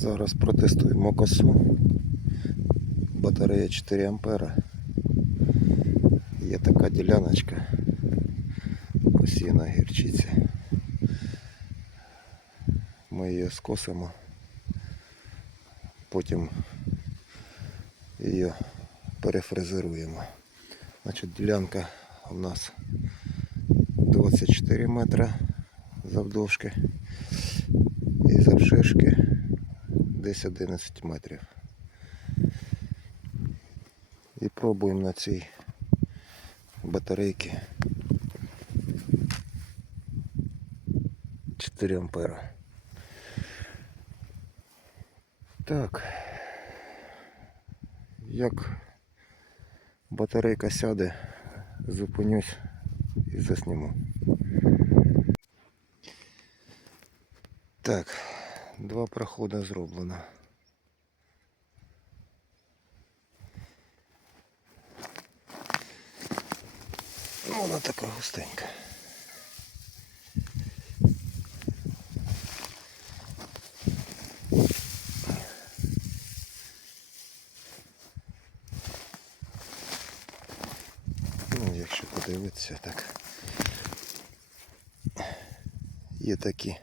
Зараз протестуємо косу. Батарея 4 ампера. Є така діляночка посіяна гірчиця. Ми її скосимо. Потім її перефрезеруємо. Значить, ділянка у нас 24 метра завдовжки і завширшки десь 11 метрів. І пробуємо на цій батарейці 4 ампера. Так. Як батарейка сяде, зупинюсь і засніму. Так, два проходи зроблено. Вона така густенька. Ну, якщо подивитися так. Є такі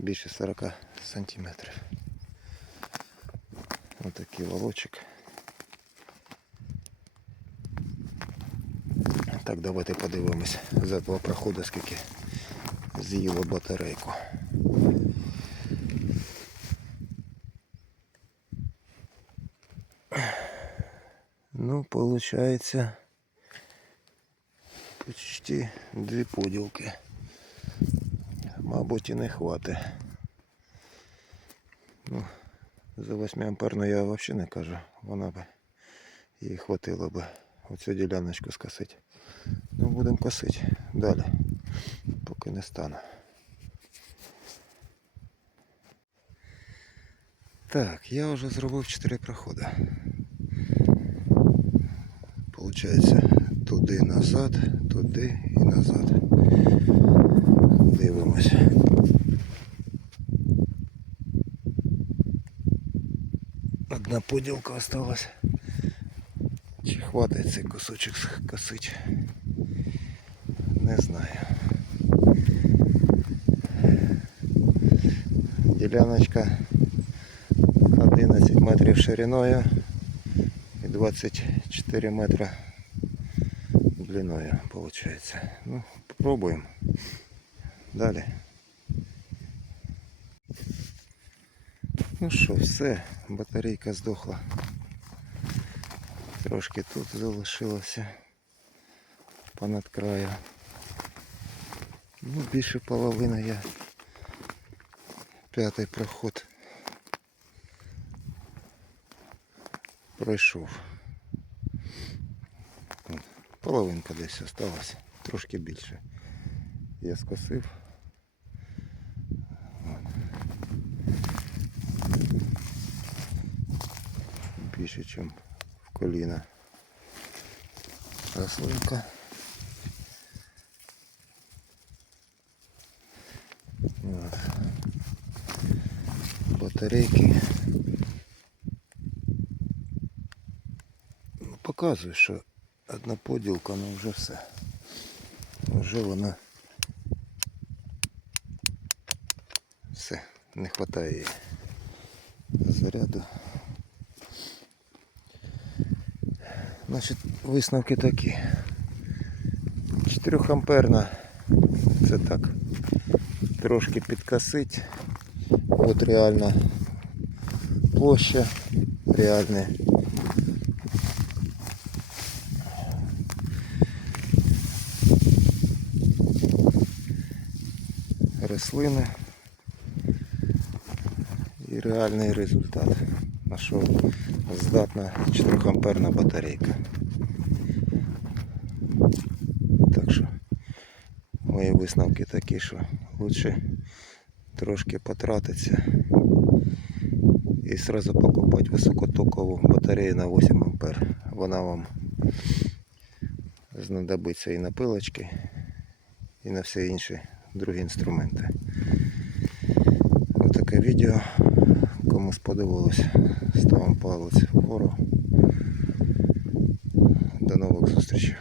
більше 40 сантиметрів. Отакий волочок. Так, давайте подивимось за два проходи, скільки з'їло батарейку. Ну, получается почти дві поділки. Мабуть і не хватить. Ну, за 8 амперну я взагалі не кажу. Вона б їй хватило б оцю діляночку скосити. Ну будемо косити далі, поки не стане. Так, я вже зробив 4 проходи. Получається туди назад, туди і назад. Дивимось. Одна поділка осталась. Чи хватить цей кусочок косить? Не знаю. Діляночка 11 метрів шириною і 24 метра длиною виходить. Ну, попробуємо. Далі. Ну що, все, батарейка здохла. Трошки тут залишилося понад краю. Ну, більше половини я п'ятий проход пройшов. Половинка десь осталась, трошки більше. Я скосив. Більше, ніж в коліна. Рослинка. От. Батарейки. Ну, Показує, що одна поділка, ну вже все. Вже вона все, не вистачає їй заряду. Значить, висновки такі. 4 амперна це так. Трошки підкосить. От реальна площа, реальне. Рослини і реальний результат. На що здатна 4 амперна батарейка. Так що мої висновки такі, що лучше трошки потратитися і сразу покупати високотокову батарею на 8 ампер. Вона вам знадобиться і на пилочки, і на всі інші другі інструменти. відео. Кому сподобалось, ставимо палець вгору. До нових зустрічей.